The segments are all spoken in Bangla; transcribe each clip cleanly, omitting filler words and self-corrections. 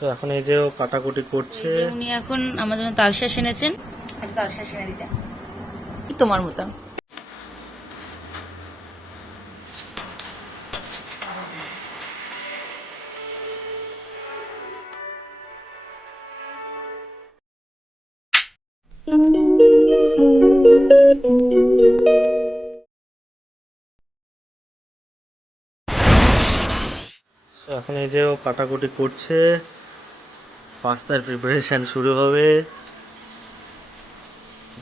তো এখন এই যে ও কাটাকুটি করছে। উনি এখন আমার জন্য তালশাঁস এনেছেন, একটা তালশাঁস এনে দিতে তোমার মতো। তো এখন এই যে ও কাটাকুটি করছে, পাস্তার প্রিপারেশন শুরু হবে।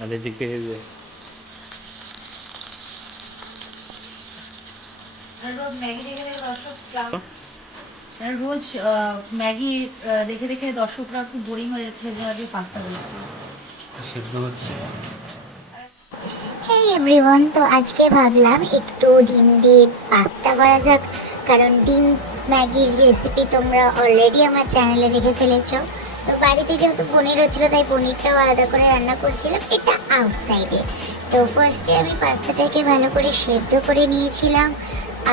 আর এদিকে এই যে রোজ ম্যাগি দেখে দেখে দর্শকরা খুব বোরিং হয়ে যাচ্ছে, পাস্তা দিচ্ছি সিদ্ধ হচ্ছে। হেই এভরিওয়ান, তো আজকে ভাবলাম একটু ডিম দিয়ে পাস্তা করা যাক, কারণ ডিম ম্যাগির রেসিপি তোমরা অলরেডি আমার চ্যানেলে দেখে ফেলেছো। তো বাড়িতে যেহেতু পনির হচ্ছিল, তাই পনিরটাও আলাদা করে রান্না করছিলাম, এটা আউটসাইডে। তো ফার্স্টে আমি পাস্তাটাকে ভালো করে সেদ্ধ করে নিয়েছিলাম,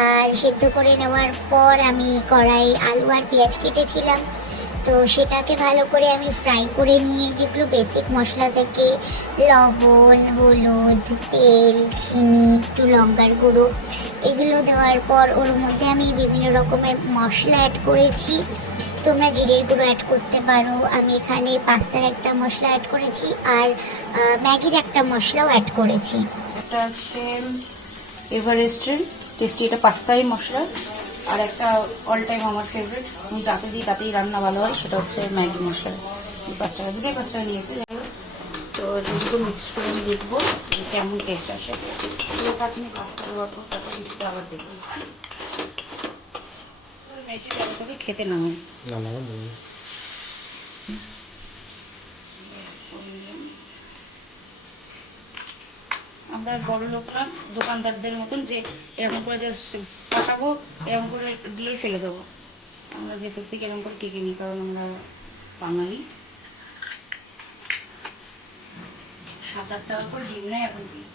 আর সেদ্ধ করে নেওয়ার পর আমি কড়াই আলু আর পেঁয়াজ কেটেছিলাম। তো সেটাকে ভালো করে আমি ফ্রাই করে নিয়ে, যেগুলো বেসিক মশলা থেকে লবণ, হলুদ, তেল, চিনি, একটু লঙ্কার গুঁড়ো, এগুলো দেওয়ার পর ওর মধ্যে আমি বিভিন্ন রকমের মশলা অ্যাড করেছি। তোমরা জিরের গুঁড়ো অ্যাড করতে পারো, আমি এখানে পাস্তার একটা মশলা অ্যাড করেছি, আর ম্যাগির একটা মশলাও অ্যাড করেছি। একটা হচ্ছে এভারেস্টের টেস্টি, এটা পাস্তাই মশলা। আর একটা অল টাইম আমার ফেভারিট, আমি যাতে দিই তাতেই রান্না ভালো হয়, সেটা হচ্ছে ম্যাগি মশলা। এই পাস্তাটা দুটোই পাস্তা নিয়েছে, যাই হোক। তো দুটো মিক্স করে আমি দেখবো কেমন টেস্ট আসে। আপনি পাস্তা দেওয়ার পর তারপর কিছুটা আবার দেখবো বেশি তবে খেতে না হয়। আমরা বড় লোকরা দোকানদারদের মতন যে এরকম করে জাস্ট পাঠাবো, এরকম করে দিয়ে ফেলে দেবো। আমরা ভেতর থেকে এরকম করে কেটে নিই, কারণ আমরা বাঙালি। 7-8 টাকা করে ডিম নেয় এখন পিস,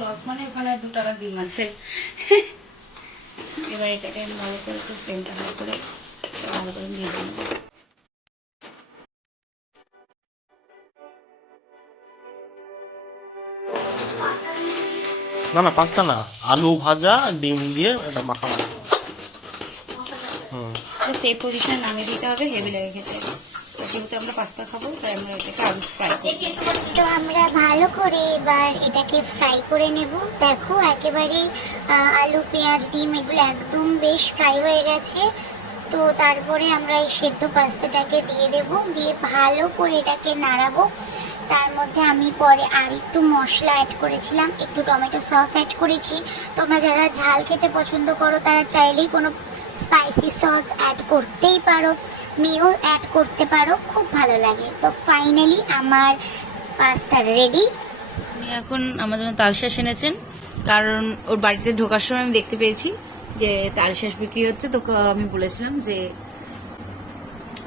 লস মানে ওখানে 2 টাকার ডিম আছে। এবার এটাকে আমি ভালো করে একটু ফ্লেমটা ভালো করে দিয়ে দিই। না না, পাস্তা না, আলু ভাজা ডিম দিয়ে এটা মাখা। সেই পজিশনে নামিয়ে দিতে হবে, হেভি লেগে খেতে। যেহেতু আমরা পাস্তা খাবো, তাই আমরা এটাকে আলু ফ্রাই করবো। তো আমরা ভালো করে এবার এটাকে ফ্রাই করে নেব। দেখো একেবারেই আলু, পেঁয়াজ, ডিম এগুলো একদম বেশ ফ্রাই হয়ে গেছে। তো তারপরে আমরা এই সেদ্ধ পাস্তাটাকে দিয়ে দেব, দিয়ে ভালো করে এটাকে নাড়াবো। তার মধ্যে আমি পরে আর একটু মশলা অ্যাড করেছিলাম, একটু টমেটো সস অ্যাড করেছি। তোমরা যারা ঝাল খেতে পছন্দ করো তারা চাইলেই কোনো স্পাইসি সস অ্যাড করতেই পারো, মেও অ্যাড করতে পারো, খুব ভালো লাগে। তো ফাইনালি আমার পাস্তা রেডি। উনি এখন আমার জন্য তালশাঁস এনেছেন, কারণ ওর বাড়িতে ঢোকার সময় আমি দেখতে পেয়েছি যে তালশাঁস বিক্রি হচ্ছে। তো আমি বলেছিলাম যে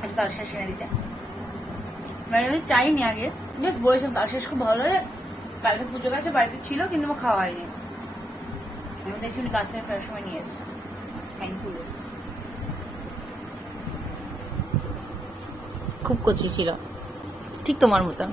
একটা তালশাঁস এনে দিতে। আমি চাইনি আগে, জাস্ট বলেছিলাম তালশাঁস খুব ভালো লাগে। কালকে পুজো গেছে, বাড়িতে ছিল কিন্তু আমার খাওয়া হয়নি। আমি দেখছি উনি গাছ থেকে ফেরার সময় নিয়ে এসছে। Thank you. খুব কচি ছিল, ঠিক তোমার মতন।